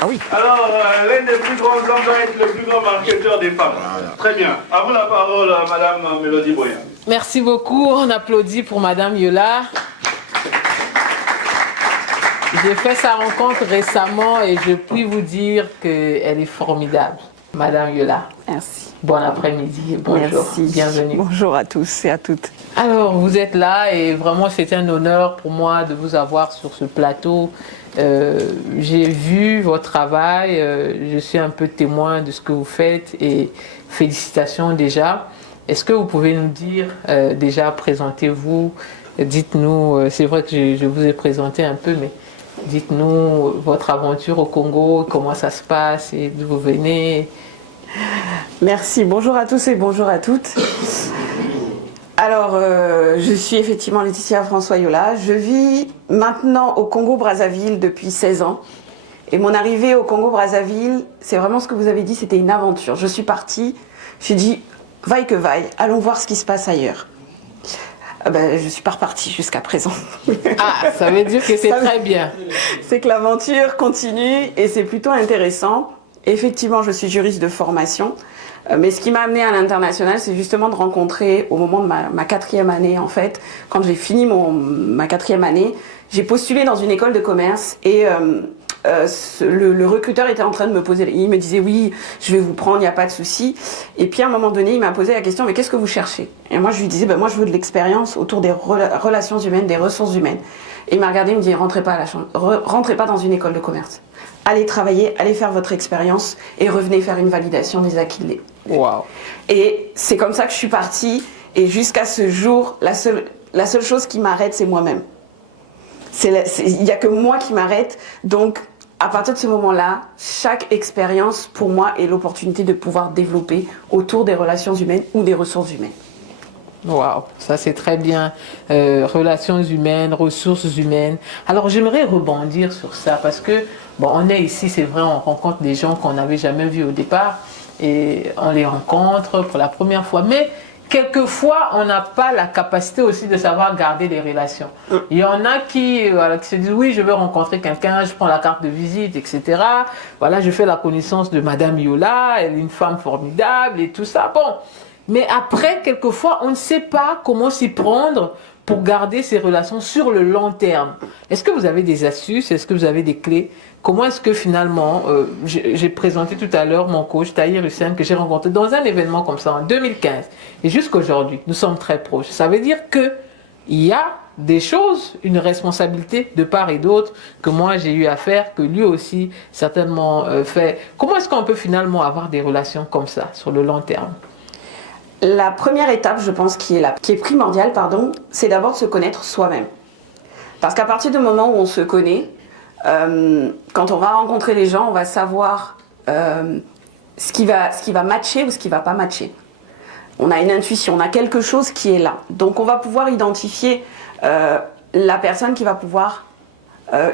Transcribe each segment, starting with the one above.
Ah oui. Alors, l'un des plus grands hommes doit être le plus grand marketeur des femmes. Voilà. Très bien. À vous la parole, Madame Mélodie Boya. Merci beaucoup. On applaudit pour Madame Yola. J'ai fait sa rencontre récemment et je puis vous dire qu'elle est formidable. Madame Yola. Merci. Bon après-midi et bonjour. Merci. Bienvenue. Bonjour à tous et à toutes. Alors, vous êtes là et vraiment c'est un honneur pour moi de vous avoir sur ce plateau. J'ai vu votre travail, je suis un peu témoin de ce que vous faites et félicitations déjà. Est-ce que vous pouvez nous dire, déjà présentez-vous, dites-nous, c'est vrai que je vous ai présenté un peu, mais dites-nous votre aventure au Congo, comment ça se passe et d'où vous venez. Merci, bonjour à tous et bonjour à toutes. Alors, je suis effectivement Laetitia François Yola. Je vis maintenant au Congo-Brazzaville depuis 16 ans. Et mon arrivée au Congo-Brazzaville, c'est vraiment ce que vous avez dit, c'était une aventure. Je suis partie, j'ai dit, vaille que vaille, allons voir ce qui se passe ailleurs. Ben, je ne suis pas repartie jusqu'à présent. Ah, ça veut dire que c'est très bien. C'est que l'aventure continue et c'est plutôt intéressant. Effectivement, je suis juriste de formation. Mais ce qui m'a amenée à l'international, c'est justement de rencontrer, au moment de ma 4e année, en fait, quand j'ai fini ma 4e année, j'ai postulé dans une école de commerce et le recruteur était en train de me poser, il me disait oui, je vais vous prendre, il n'y a pas de souci. Et puis à un moment donné, il m'a posé la question, mais qu'est-ce que vous cherchez? Et moi je lui disais, ben, moi je veux de l'expérience autour des relations humaines, des ressources humaines. Et il m'a regardé, il me dit, rentrez pas à la chambre, rentrez pas dans une école de commerce. Allez travailler, allez faire votre expérience et revenez faire une validation des acquis. Wow. Et c'est comme ça que je suis partie. Et jusqu'à ce jour, la seule chose qui m'arrête, c'est moi-même. Il n'y a que moi qui m'arrête. Donc, à partir de ce moment-là, chaque expérience, pour moi, est l'opportunité de pouvoir développer autour des relations humaines ou des ressources humaines. Waouh, ça c'est très bien. Relations humaines, ressources humaines. Alors j'aimerais rebondir sur ça parce que, bon, on est ici, c'est vrai, on rencontre des gens qu'on n'avait jamais vus au départ et on les rencontre pour la première fois. Mais quelquefois, on n'a pas la capacité aussi de savoir garder des relations. Il y en a qui se disent, oui, je veux rencontrer quelqu'un, je prends la carte de visite, etc. Voilà, je fais la connaissance de Madame Yola, elle est une femme formidable et tout ça. Bon. Mais après, quelquefois, on ne sait pas comment s'y prendre pour garder ces relations sur le long terme. Est-ce que vous avez des astuces? Est-ce que vous avez des clés? Comment est-ce que finalement, j'ai présenté tout à l'heure mon coach, Tahir Hussein, que j'ai rencontré dans un événement comme ça en 2015. Et jusqu'à aujourd'hui, nous sommes très proches. Ça veut dire qu'il y a des choses, une responsabilité de part et d'autre que moi j'ai eu à faire, que lui aussi certainement fait. Comment est-ce qu'on peut finalement avoir des relations comme ça sur le long terme? La première étape, je pense, qui est primordiale, c'est d'abord de se connaître soi-même. Parce qu'à partir du moment où on se connaît, quand on va rencontrer les gens, on va savoir ce qui va matcher ou ce qui ne va pas matcher. On a une intuition, on a quelque chose qui est là. Donc on va pouvoir identifier la personne qui va pouvoir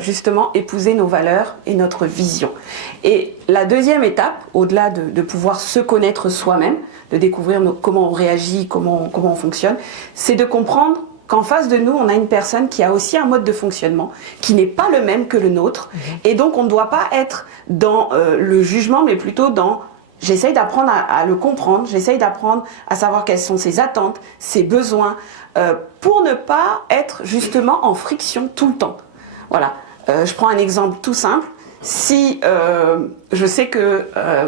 justement épouser nos valeurs et notre vision. Et la deuxième étape, au-delà de pouvoir se connaître soi-même, de découvrir comment on réagit, comment on fonctionne, c'est de comprendre qu'en face de nous, on a une personne qui a aussi un mode de fonctionnement qui n'est pas le même que le nôtre. Et donc, on ne doit pas être dans le jugement, mais plutôt dans j'essaye d'apprendre à le comprendre, j'essaye d'apprendre à savoir quelles sont ses attentes, ses besoins, pour ne pas être justement en friction tout le temps. Voilà. Je prends un exemple tout simple. Si je sais que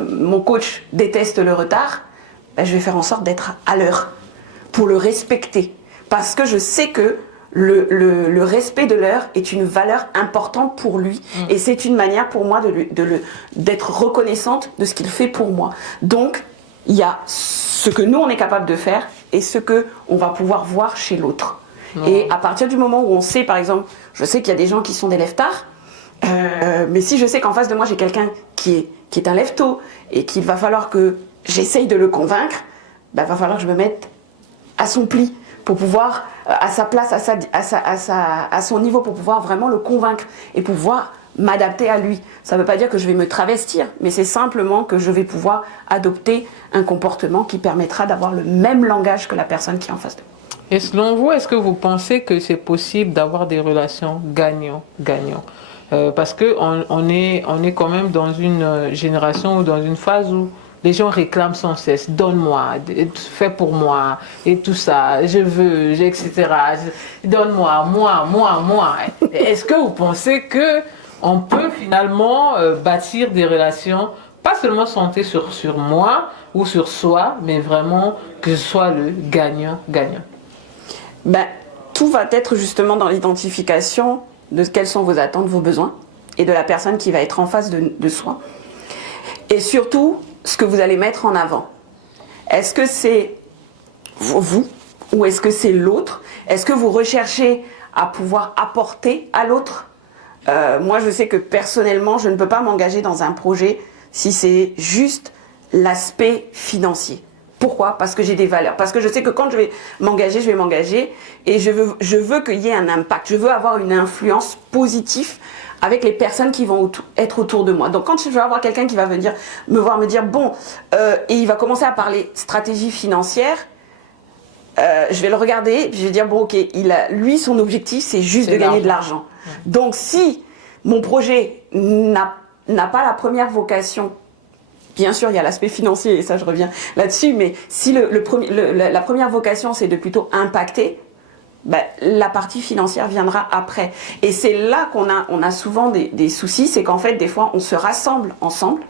mon coach déteste le retard, ben, je vais faire en sorte d'être à l'heure pour le respecter. Parce que je sais que le respect de l'heure est une valeur importante pour lui. Et c'est une manière pour moi d'être reconnaissante de ce qu'il fait pour moi. Donc, il y a ce que nous, on est capable de faire et ce qu'on va pouvoir voir chez l'autre. Et à partir du moment où on sait, par exemple, je sais qu'il y a des gens qui sont des lève-tard, mais si je sais qu'en face de moi, j'ai quelqu'un qui est un lève-tôt et qu'il va falloir que j'essaye de le convaincre, ben, va falloir que je me mette à son pli pour pouvoir, à sa place, à son niveau, pour pouvoir vraiment le convaincre et pouvoir m'adapter à lui. Ça ne veut pas dire que je vais me travestir, mais c'est simplement que je vais pouvoir adopter un comportement qui permettra d'avoir le même langage que la personne qui est en face de moi. Et selon vous, est-ce que vous pensez que c'est possible d'avoir des relations gagnant-gagnant? parce que on est quand même dans une génération ou dans une phase où les gens réclament sans cesse, donne-moi, fais pour moi, et tout ça, je veux, etc. Donne-moi, moi. Est-ce que vous pensez que on peut finalement bâtir des relations, pas seulement centrées sur moi ou sur soi, mais vraiment que ce soit le gagnant-gagnant? Ben, tout va être justement dans l'identification de quelles sont vos attentes, vos besoins, et de la personne qui va être en face de soi. Et surtout, ce que vous allez mettre en avant. Est-ce que c'est vous ou est-ce que c'est l'autre? Est-ce que vous recherchez à pouvoir apporter à l'autre? Moi, je sais que personnellement, je ne peux pas m'engager dans un projet si c'est juste l'aspect financier. Pourquoi? Parce que j'ai des valeurs. Parce que je sais que quand je vais m'engager et je veux qu'il y ait un impact. Je veux avoir une influence positive avec les personnes qui vont être autour de moi. Donc quand je vais avoir quelqu'un qui va venir me voir me dire bon, et il va commencer à parler stratégie financière, je vais le regarder et je vais dire bon ok, lui son objectif c'est juste de gagner de l'argent. Donc si mon projet n'a pas la première vocation, bien sûr il y a l'aspect financier et ça je reviens là-dessus, mais si la première vocation c'est de plutôt impacter, ben, la partie financière viendra après. Et c'est là qu'on a souvent des soucis, c'est qu'en fait, des fois, on se rassemble ensemble,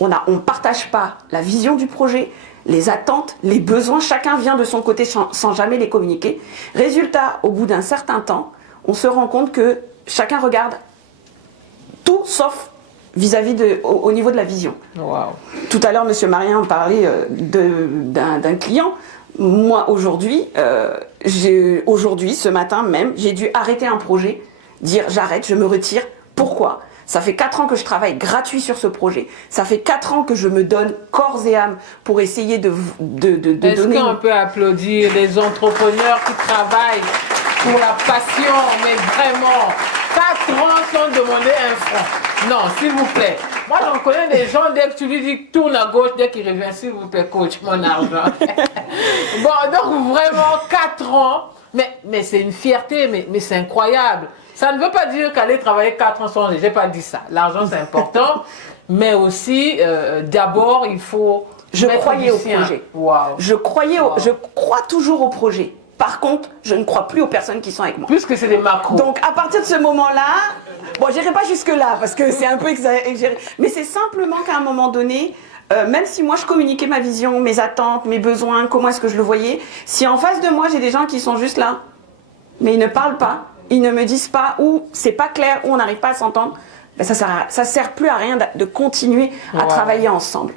on partage pas la vision du projet, les attentes, les besoins, chacun vient de son côté sans jamais les communiquer. Résultat, au bout d'un certain temps, on se rend compte que chacun regarde tout sauf vis-à-vis au niveau de la vision. Wow. Tout à l'heure, M. Marien parlait d'un client. Moi, aujourd'hui, ce matin même, j'ai dû arrêter un projet, dire j'arrête, je me retire. Pourquoi? Ça fait 4 ans que je travaille gratuit sur ce projet. Ça fait 4 ans que je me donne corps et âme pour essayer de donner... Est-ce qu'on peut applaudir les entrepreneurs qui travaillent pour la passion, mais vraiment 4 ans sans demander un franc? Non, s'il vous plaît. Moi, j'en connais des gens, dès que tu lui dis tourne à gauche, dès qu'il revient, s'il vous plaît, coach, mon argent. Bon, donc vraiment 4 ans, mais c'est une fierté, mais c'est incroyable. Ça ne veut pas dire qu'aller travailler 4 ans sans, j'ai pas dit ça. L'argent, c'est important, mais aussi, d'abord, il faut. Je croyais au projet. Wow. Je crois toujours au projet. Par contre, je ne crois plus aux personnes qui sont avec moi. Puisque c'est des macros. Donc, à partir de ce moment-là, bon, j'irai pas jusque-là parce que c'est un peu exagéré. Mais c'est simplement qu'à un moment donné, même si moi je communiquais ma vision, mes attentes, mes besoins, comment est-ce que je le voyais, si en face de moi j'ai des gens qui sont juste là, mais ils ne parlent pas, ils ne me disent pas, ou c'est pas clair, ou on n'arrive pas à s'entendre, ben ça sert plus à rien de continuer à travailler ensemble.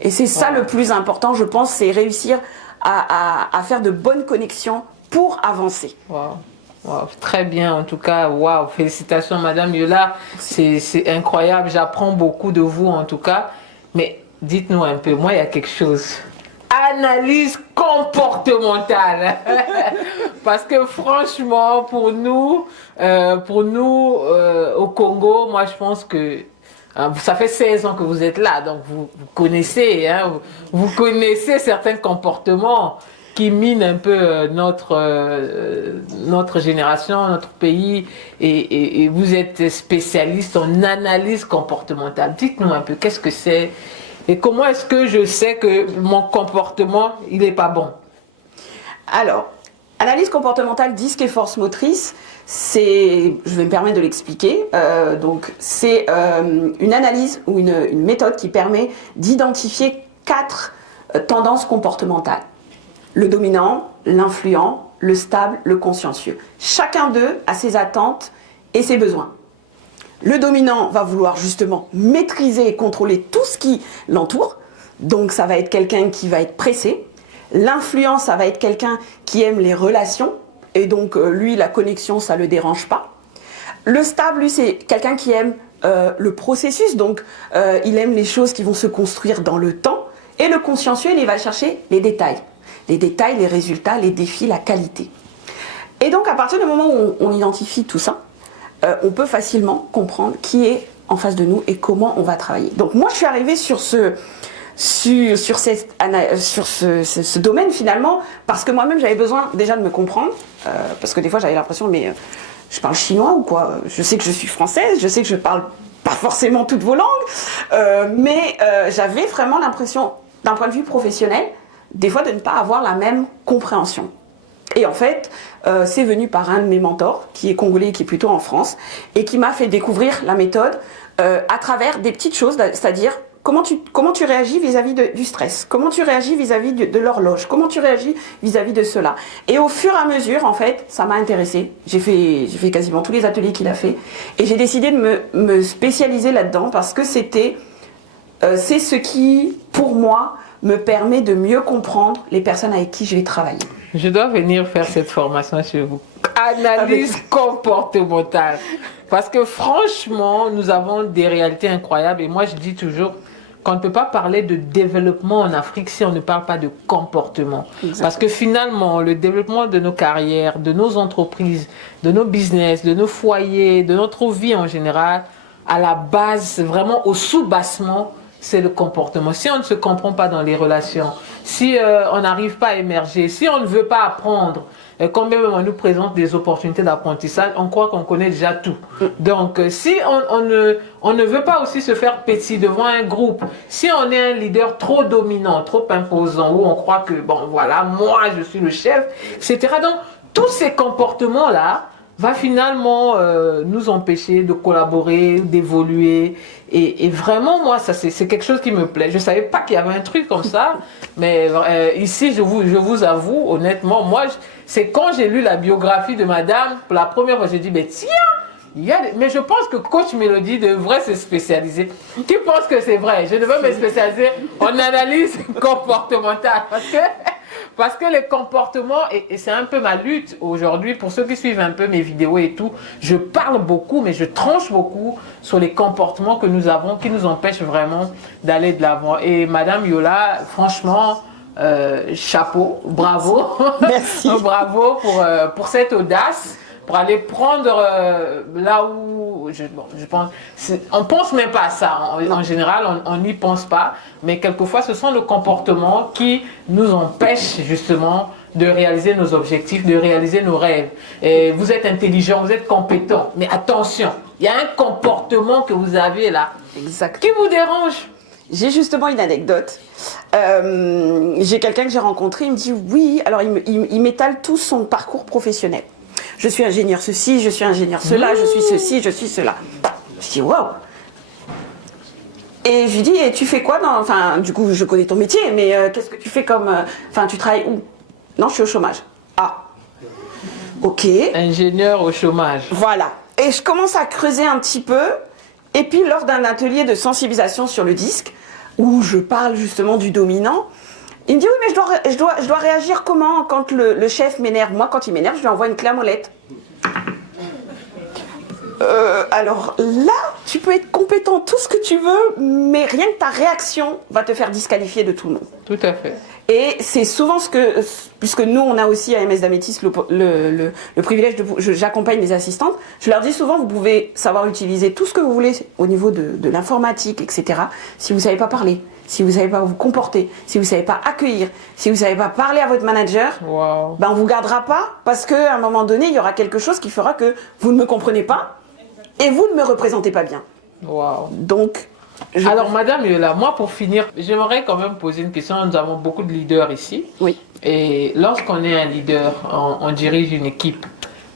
Et c'est ça le plus important, je pense, c'est réussir à faire de bonnes connexions pour avancer. Wow. Wow. Très bien, en tout cas, wow. Félicitations Madame Yola, c'est incroyable, j'apprends beaucoup de vous en tout cas, mais dites-nous un peu, moi il y a quelque chose, analyse comportementale, parce que franchement pour nous au Congo, moi je pense que ça fait 16 ans que vous êtes là, donc vous connaissez, hein, vous connaissez certains comportements qui minent un peu notre génération, notre pays, et vous êtes spécialiste en analyse comportementale. Dites-nous un peu, qu'est-ce que c'est et comment est-ce que je sais que mon comportement, il n'est pas bon? Alors, analyse comportementale, disque et force motrice, je vais me permettre de l'expliquer. Donc, c'est une analyse ou une méthode qui permet d'identifier 4 tendances comportementales. Le dominant, l'influent, le stable, le consciencieux. Chacun d'eux a ses attentes et ses besoins. Le dominant va vouloir justement maîtriser et contrôler tout ce qui l'entoure. Donc, ça va être quelqu'un qui va être pressé. L'influent, ça va être quelqu'un qui aime les relations. Et donc, lui, la connexion, ça ne le dérange pas. Le stable, lui, c'est quelqu'un qui aime le processus. Donc, il aime les choses qui vont se construire dans le temps. Et le consciencieux, il va chercher les détails. Les détails, les résultats, les défis, la qualité. Et donc, à partir du moment où on identifie tout ça, on peut facilement comprendre qui est en face de nous et comment on va travailler. Donc, moi, je suis arrivée sur ce domaine finalement, parce que moi-même j'avais besoin déjà de me comprendre, parce que des fois j'avais l'impression, mais je parle chinois ou quoi? Je sais que je suis française, je sais que je parle pas forcément toutes vos langues, mais j'avais vraiment l'impression, d'un point de vue professionnel, des fois de ne pas avoir la même compréhension. Et en fait, c'est venu par un de mes mentors, qui est congolais, qui est plutôt en France, et qui m'a fait découvrir la méthode à travers des petites choses, c'est-à-dire comment tu réagis vis-à-vis du stress, comment tu réagis vis-à-vis de l'horloge, comment tu réagis vis-à-vis de cela. Et au fur et à mesure, en fait, ça m'a intéressée. J'ai fait quasiment tous les ateliers qu'il a fait, et j'ai décidé de me spécialiser là-dedans parce que c'est ce qui, pour moi, me permet de mieux comprendre les personnes avec qui je vais travailler. Je dois venir faire cette formation chez vous. Analyse comportementale. Parce que franchement, nous avons des réalités incroyables. Et moi, je dis toujours qu'on ne peut pas parler de développement en Afrique si on ne parle pas de comportement. Exactement. Parce que finalement, le développement de nos carrières, de nos entreprises, de nos business, de nos foyers, de notre vie en général, à la base, vraiment au sous-bassement, c'est le comportement. Si on ne se comprend pas dans les relations, si on n'arrive pas à émerger, si on ne veut pas apprendre, quand même on nous présente des opportunités d'apprentissage, on croit qu'on connaît déjà tout. Donc si on ne veut pas aussi se faire petit devant un groupe, si on est un leader trop dominant, trop imposant, où on croit que bon voilà, moi je suis le chef, etc. Donc tous ces comportements-là va finalement nous empêcher de collaborer, d'évoluer. Et vraiment, moi, ça c'est quelque chose qui me plaît. Je ne savais pas qu'il y avait un truc comme ça, mais ici, je vous avoue, honnêtement, moi, c'est quand j'ai lu la biographie de madame, pour la première fois, j'ai dit, mais tiens, mais je pense que Coach Mélodie devrait se spécialiser. Qui pense que c'est vrai? Je devrais me spécialiser en analyse comportementale. Parce que les comportements, et c'est un peu ma lutte aujourd'hui, pour ceux qui suivent un peu mes vidéos et tout, je parle beaucoup, mais je tranche beaucoup sur les comportements que nous avons, qui nous empêchent vraiment d'aller de l'avant. Et Madame Yola, franchement, chapeau, bravo. Merci. Bravo pour cette audace. Pour aller prendre là où, je pense, on pense même pas à ça, en général on n'y pense pas, mais quelquefois ce sont nos comportements qui nous empêchent justement de réaliser nos objectifs, de réaliser nos rêves. Et vous êtes intelligent, vous êtes compétent, mais attention, il y a un comportement que vous avez là, exact, qui vous dérange. J'ai justement une anecdote. J'ai quelqu'un que j'ai rencontré, il me dit oui, alors il m'étale tout son parcours professionnel. Je suis ingénieur ceci, je suis ingénieur cela, je suis ceci, je suis cela. Je dis waouh. Et je lui dis, et tu fais quoi dans... Enfin, du coup, je connais ton métier, mais qu'est-ce que tu fais comme... Enfin, tu travailles où? Non, je suis au chômage. Ah. Ok. Ingénieur au chômage. Voilà. Et je commence à creuser un petit peu. Et puis, lors d'un atelier de sensibilisation sur le disque, où je parle justement du dominant, il me dit, oui, mais je dois réagir comment quand le chef m'énerve? Moi, quand il m'énerve, je lui envoie une clé à molette. Alors là, tu peux être compétent tout ce que tu veux, mais rien que ta réaction va te faire disqualifier de tout le monde. Tout à fait. Et c'est souvent puisque nous, on a aussi à MS d'Amétis le privilège j'accompagne les assistantes, je leur dis souvent, vous pouvez savoir utiliser tout ce que vous voulez au niveau de l'informatique, etc. Si vous ne savez pas parler, si vous ne savez pas vous comporter, si vous ne savez pas accueillir, si vous ne savez pas parler à votre manager, wow, ben on ne vous gardera pas parce qu'à un moment donné, il y aura quelque chose qui fera que vous ne me comprenez pas et vous ne me représentez pas bien. Wow. Donc, alors, Madame Yola, moi, pour finir, j'aimerais quand même poser une question. Nous avons beaucoup de leaders ici. Oui. Et lorsqu'on est un leader, on dirige une équipe,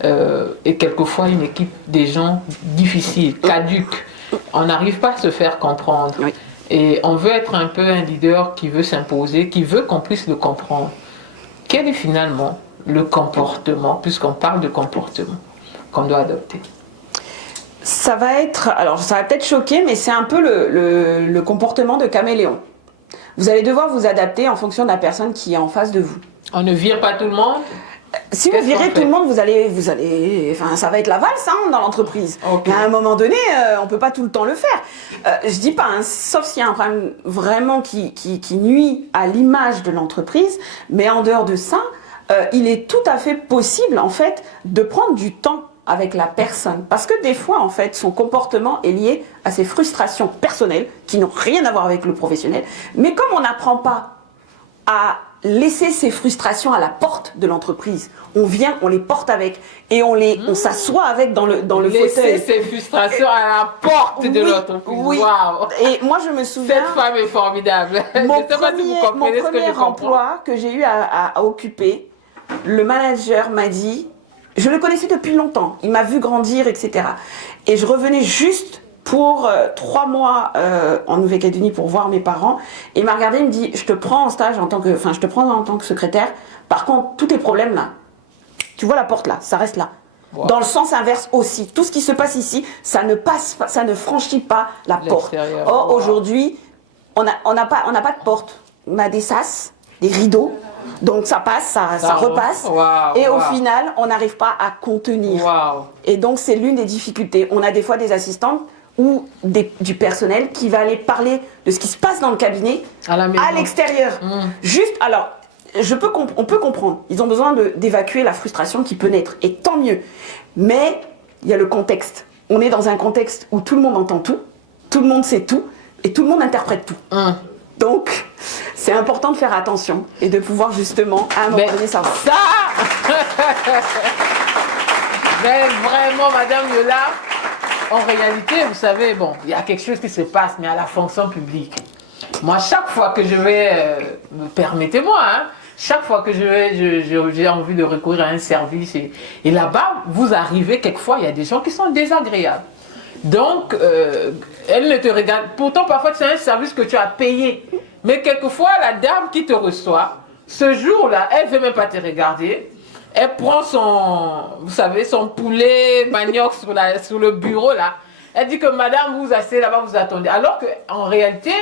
et quelquefois une équipe des gens difficiles, caduques. On n'arrive pas à se faire comprendre. Oui. Et on veut être un peu un leader qui veut s'imposer, qui veut qu'on puisse le comprendre. Quel est finalement le comportement, puisqu'on parle de comportement, qu'on doit adopter? Ça va être, alors ça va peut-être choquer, mais c'est un peu le comportement de caméléon. Vous allez devoir vous adapter en fonction de la personne qui est en face de vous. On ne vire pas tout le monde? Si vous virez tout le monde, vous allez, enfin, ça va être la valse dans l'entreprise. Okay. À un moment donné, on peut pas tout le temps le faire. Je dis pas, sauf s'il y a un problème vraiment qui nuit à l'image de l'entreprise, mais en dehors de ça, il est tout à fait possible en fait de prendre du temps avec la personne. Parce que des fois, en fait, son comportement est lié à ses frustrations personnelles qui n'ont rien à voir avec le professionnel. Mais comme on n'apprend pas à laisser ces frustrations à la porte de l'entreprise. On vient, on les porte avec et on s'assoit avec dans le Laisser fauteuil. ses frustrations à la porte de l'entreprise. Oui. Waouh. Et moi, je me souviens. Cette femme est formidable. Mon Je sais pas si vous comprenez ce que je premier comprends. emploi que j'ai eu à occuper, le manager m'a dit, je le connaissais depuis longtemps, il m'a vu grandir, etc. Et je revenais juste pour 3 mois en Nouvelle-Calédonie pour voir mes parents. Et il m'a regardé, il me dit, je te prends en stage je te prends en tant que secrétaire. Par contre, tous tes problèmes là, tu vois la porte là, ça reste là. Wow. Dans le sens inverse aussi, tout ce qui se passe ici, ça ne passe pas, ça ne franchit pas la porte. L'extérieur. Or Wow. aujourd'hui, on n'a pas de porte, on a des sas, des rideaux, donc ça passe, ça repasse, Wow, et au wow. final, on n'arrive pas à contenir. Waouh. Et donc c'est l'une des difficultés. On a des fois des assistantes ou du personnel qui va aller parler de ce qui se passe dans le cabinet À la maison. à l'extérieur. Juste, alors, on peut comprendre. Ils ont besoin d'évacuer la frustration qui peut naître. Et tant mieux. Mais il y a le contexte. On est dans un contexte où tout le monde entend tout le monde sait tout, et tout le monde interprète tout. Donc, c'est important de faire attention et de pouvoir justement, à un moment donné, savoir. Ça Mais vraiment, Madame Yola, en réalité, vous savez, bon, il y a quelque chose qui se passe, mais à la fonction publique. Moi, chaque fois que je vais, permettez-moi, hein, chaque fois que j'ai envie de recourir à un service, et là-bas, vous arrivez, quelquefois, il y a des gens qui sont désagréables. Donc, elle ne te regarde. Pourtant, parfois, c'est un service que tu as payé. Mais quelquefois, la dame qui te reçoit, ce jour-là, elle ne veut même pas te regarder. Elle prend vous savez, son poulet manioc sur le bureau, là. Elle dit que madame, vous asseyez là-bas, vous attendez. Alors qu'en réalité,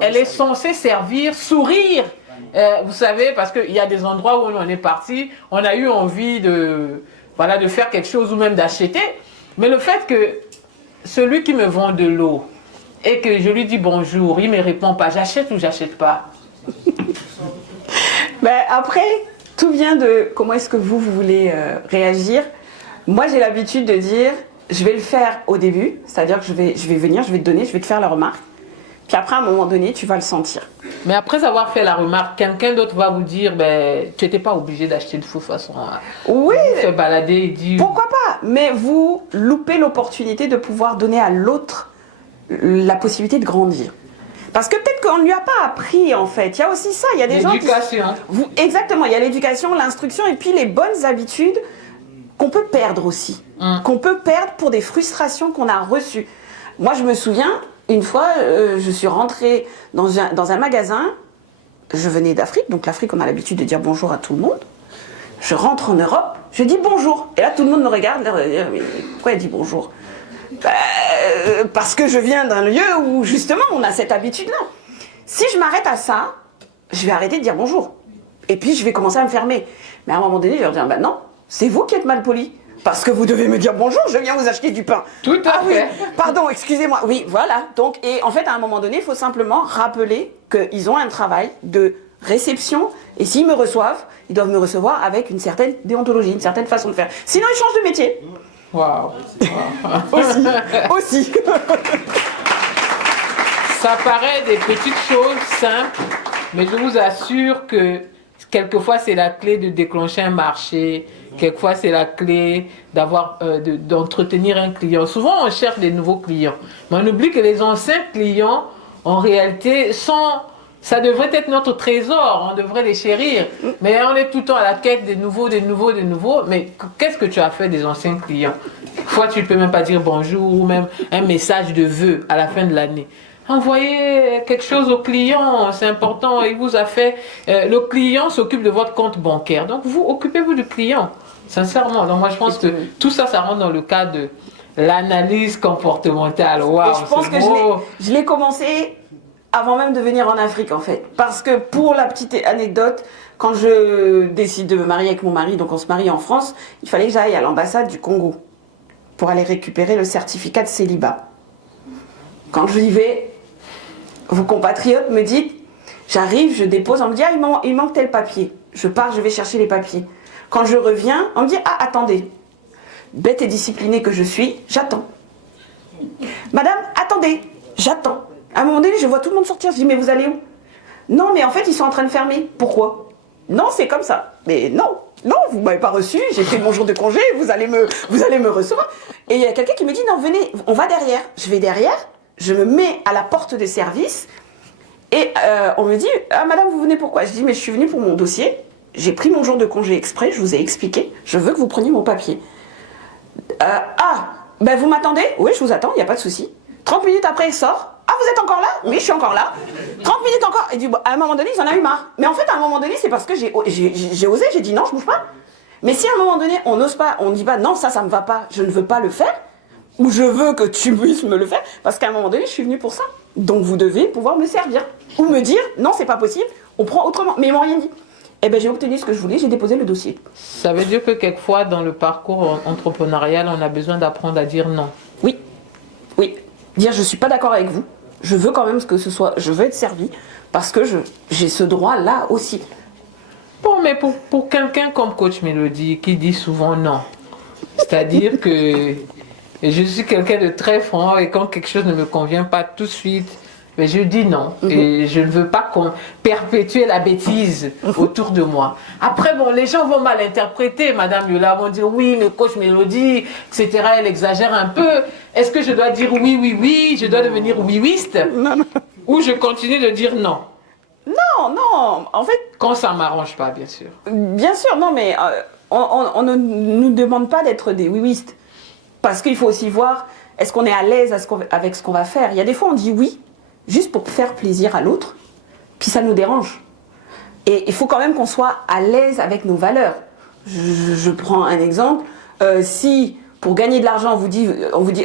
elle est censée servir, sourire. Vous savez, parce qu'il y a des endroits où on est parti, on a eu envie de faire quelque chose ou même d'acheter. Mais le fait que celui qui me vend de l'eau et que je lui dis bonjour, il ne me répond pas, j'achète ou j'achète pas. Ben après, tout vient de comment est-ce que vous voulez réagir. Moi, j'ai l'habitude de dire, je vais le faire au début, c'est-à-dire que je vais venir, je vais te donner, je vais te faire la remarque. Puis après, à un moment donné, tu vas le sentir. Mais après avoir fait la remarque, quelqu'un d'autre va vous dire, ben, tu n'étais pas obligé d'acheter de toute façon. Oui. Vous se balader et dire... Pourquoi pas? Mais vous loupez l'opportunité de pouvoir donner à l'autre la possibilité de grandir. Parce que peut-être qu'on ne lui a pas appris, en fait. Il y a aussi ça. Il y a des gens qui... L'éducation. Exactement. Il y a l'éducation, l'instruction et puis les bonnes habitudes qu'on peut perdre aussi. Qu'on peut perdre pour des frustrations qu'on a reçues. Moi, je me souviens, une fois, je suis rentrée dans un magasin. Je venais d'Afrique. Donc l'Afrique, on a l'habitude de dire bonjour à tout le monde. Je rentre en Europe, je dis bonjour. Et là, tout le monde me regarde. Mais pourquoi elle dit bonjour? Parce que je viens d'un lieu où, justement, on a cette habitude-là. Si je m'arrête à ça, je vais arrêter de dire bonjour. Et puis, je vais commencer à me fermer. Mais à un moment donné, je vais leur dire, ben non, c'est vous qui êtes mal poli. Parce que vous devez me dire bonjour, je viens vous acheter du pain. Tout à fait. Oui, pardon, excusez-moi. Oui, voilà. Donc, et en fait, à un moment donné, il faut simplement rappeler qu'ils ont un travail de réception. Et s'ils me reçoivent, ils doivent me recevoir avec une certaine déontologie, une certaine façon de faire. Sinon, ils changent de métier. Waouh. Aussi. Ça paraît des petites choses simples, mais je vous assure que quelquefois c'est la clé de déclencher un marché, quelquefois c'est la clé d'entretenir un client. Souvent on cherche des nouveaux clients, mais on oublie que les anciens clients en réalité ça devrait être notre trésor, on devrait les chérir. Mais on est tout le temps à la quête des nouveaux. Mais qu'est-ce que tu as fait des anciens clients? Fois tu ne peux même pas dire bonjour ou même un message de vœux à la fin de l'année. Envoyez quelque chose au client, c'est important. Il vous a fait. Le client s'occupe de votre compte bancaire. Donc vous occupez-vous du client, sincèrement. Donc moi je pense que tout ça, ça rentre dans le cadre de l'analyse comportementale. Waouh, et je pense que je l'ai commencé avant même de venir en Afrique, en fait. Parce que pour la petite anecdote, quand je décide de me marier avec mon mari, donc on se marie en France, il fallait que j'aille à l'ambassade du Congo pour aller récupérer le certificat de célibat. Quand je y vais, vos compatriotes me disent, j'arrive, je dépose, on me dit, ah, il manque tel papier. Je pars, je vais chercher les papiers. Quand je reviens, on me dit, ah, attendez. Bête et disciplinée que je suis, j'attends. Madame, attendez, j'attends. À un moment donné, je vois tout le monde sortir. Je dis, mais vous allez où? Non, mais en fait, ils sont en train de fermer. Pourquoi? Non, c'est comme ça. Mais non, non, vous m'avez pas reçu, j'ai pris mon jour de congé, vous allez me recevoir. Et il y a quelqu'un qui me dit, non, venez, on va derrière. Je vais derrière, je me mets à la porte de service et on me dit, ah madame, vous venez pourquoi? Je dis, mais je suis venue pour mon dossier, j'ai pris mon jour de congé exprès, je vous ai expliqué, je veux que vous preniez mon papier. Ben vous m'attendez? Oui, je vous attends, il n'y a pas de souci. 30 minutes après, il sort. Ah, vous êtes encore là? Oui, je suis encore là. 30 minutes encore. Et à un moment donné, ils en ont eu marre. Mais en fait, à un moment donné, c'est parce que j'ai osé, j'ai dit non, je bouge pas. Mais si à un moment donné, on n'ose pas, on dit pas non, ça me va pas, je ne veux pas le faire, ou je veux que tu puisses me le faire, parce qu'à un moment donné, je suis venue pour ça. Donc vous devez pouvoir me servir. Ou me dire non, c'est pas possible, on prend autrement. Mais ils m'ont rien dit. Eh bien, j'ai obtenu ce que je voulais, j'ai déposé le dossier. Ça veut dire que quelquefois, dans le parcours entrepreneurial, on a besoin d'apprendre à dire non. Oui, oui. Dire je suis pas d'accord avec vous, je veux quand même que ce soit, je veux être servi, parce que j'ai ce droit-là aussi. Bon, mais pour quelqu'un comme Coach Mélodie, qui dit souvent non, c'est-à-dire que je suis quelqu'un de très franc et quand quelque chose ne me convient pas tout de suite, mais je dis non. Et je ne veux pas qu'on perpétue la bêtise autour de moi. Après, bon, les gens vont mal interpréter. Madame Yola vont dire oui, mais Coach Mélodie, etc. Elle exagère un peu. Est-ce que je dois dire oui, oui, oui? Je dois devenir oui-wiste? Non, non. Ou je continue de dire non? Non, non, en fait... Quand ça ne m'arrange pas, bien sûr. Bien sûr, non, mais on ne nous demande pas d'être des oui-wistes. Parce qu'il faut aussi voir, est-ce qu'on est à l'aise avec ce qu'on va faire? Il y a des fois, on dit oui, juste pour faire plaisir à l'autre, puis ça nous dérange. Et il faut quand même qu'on soit à l'aise avec nos valeurs. Je prends un exemple. Si, pour gagner de l'argent, on vous dit,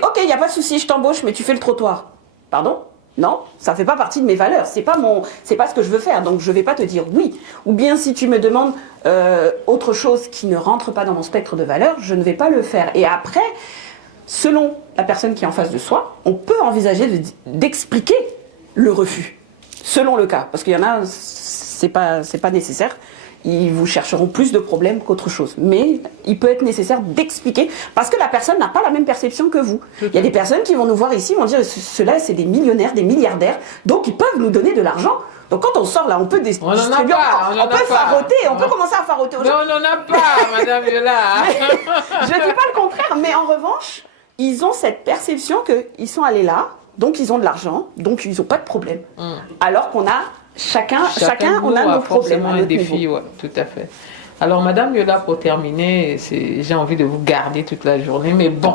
ok, il n'y a pas de souci, je t'embauche, mais tu fais le trottoir. Pardon? Non, ça ne fait pas partie de mes valeurs. C'est pas ce que je veux faire, donc je ne vais pas te dire oui. Ou bien si tu me demandes autre chose qui ne rentre pas dans mon spectre de valeurs, je ne vais pas le faire. Et après, selon la personne qui est en face de soi, on peut envisager d'expliquer le refus, selon le cas. Parce qu'il y en a, c'est pas nécessaire. Ils vous chercheront plus de problèmes qu'autre chose. Mais il peut être nécessaire d'expliquer, parce que la personne n'a pas la même perception que vous. Il y a des personnes qui vont nous voir ici, vont dire, ceux-là, c'est des millionnaires, des milliardaires, donc ils peuvent nous donner de l'argent. Donc quand on sort là, on peut distribuer, on peut faroter, on peut commencer à faroter aux gens. Mais on n'en a pas, Madame Yola. Je ne dis pas le contraire, mais en revanche, ils ont cette perception qu'ils sont allés là, donc ils ont de l'argent, donc ils n'ont pas de problème. Alors qu'on a chacun on a nos problèmes. Un défi, ouais, tout à fait. Alors, Madame Yola, pour terminer, j'ai envie de vous garder toute la journée, mais bon,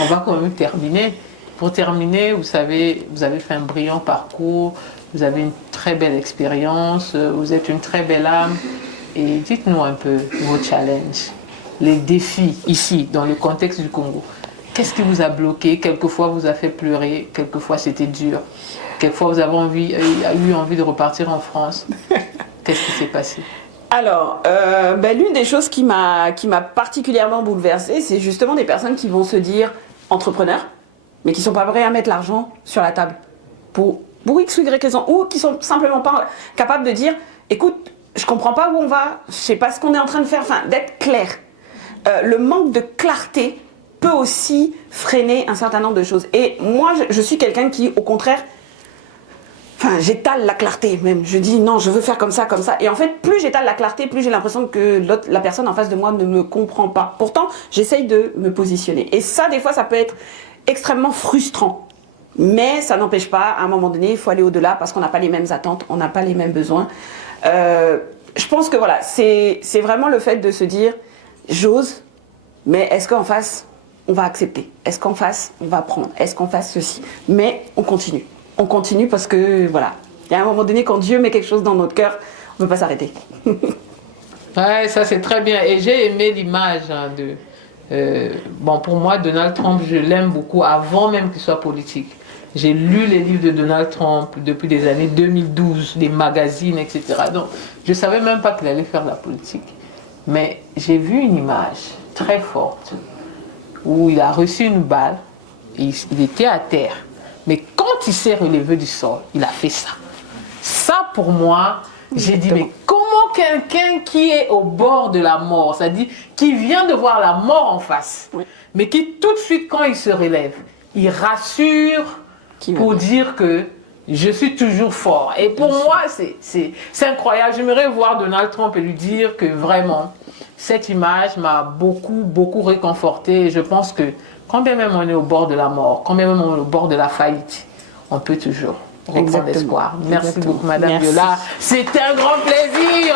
on va quand même terminer. Pour terminer, vous savez, vous avez fait un brillant parcours, vous avez une très belle expérience, vous êtes une très belle âme. Et dites-nous un peu vos challenges, les défis ici, dans le contexte du Congo. Qu'est-ce qui vous a bloqué? Quelquefois, vous a fait pleurer, quelquefois, c'était dur. Quelquefois, vous avez eu envie de repartir en France. Qu'est-ce qui s'est passé? Alors, l'une des choses qui m'a particulièrement bouleversée, c'est justement des personnes qui vont se dire entrepreneurs, mais qui ne sont pas prêts à mettre l'argent sur la table pour X ou Y raison, ou qui sont simplement pas capables de dire, écoute, je comprends pas où on va, je sais pas ce qu'on est en train de faire, enfin, d'être clair. Le manque de clarté peut aussi freiner un certain nombre de choses. Et moi, je suis quelqu'un qui, au contraire, enfin, j'étale la clarté même. Je dis non, je veux faire comme ça, comme ça. Et en fait, plus j'étale la clarté, plus j'ai l'impression que la personne en face de moi ne me comprend pas. Pourtant, j'essaye de me positionner. Et ça, des fois, ça peut être extrêmement frustrant. Mais ça n'empêche pas, à un moment donné, il faut aller au-delà parce qu'on n'a pas les mêmes attentes, on n'a pas les mêmes besoins. Je pense que voilà, c'est vraiment le fait de se dire, j'ose, mais est-ce qu'en face, on va accepter? Est-ce qu'en face, on va prendre? Est-ce qu'en face, ceci? Mais on continue. On continue parce que, voilà, il y a un moment donné, quand Dieu met quelque chose dans notre cœur, on ne peut pas s'arrêter. Ouais, ça c'est très bien. Et j'ai aimé l'image bon, pour moi, Donald Trump, je l'aime beaucoup avant même qu'il soit politique. J'ai lu les livres de Donald Trump depuis les années 2012, les magazines, etc. Donc, je ne savais même pas qu'il allait faire de la politique. Mais j'ai vu une image très forte où il a reçu une balle, et il était à terre. Mais quand il s'est relevé du sol, il a fait ça. Ça, pour moi, j'ai dit, mais comment quelqu'un qui est au bord de la mort, c'est-à-dire qui vient de voir la mort en face, mais qui tout de suite, quand il se relève, il rassure pour dire que je suis toujours fort. Et pour moi, c'est incroyable. J'aimerais voir Donald Trump et lui dire que vraiment, cette image m'a beaucoup réconforté. Et je pense que quand bien même on est au bord de la mort, quand bien même on est au bord de la faillite, on peut toujours reprendre espoir. Merci beaucoup, Madame Viola. C'était un grand plaisir.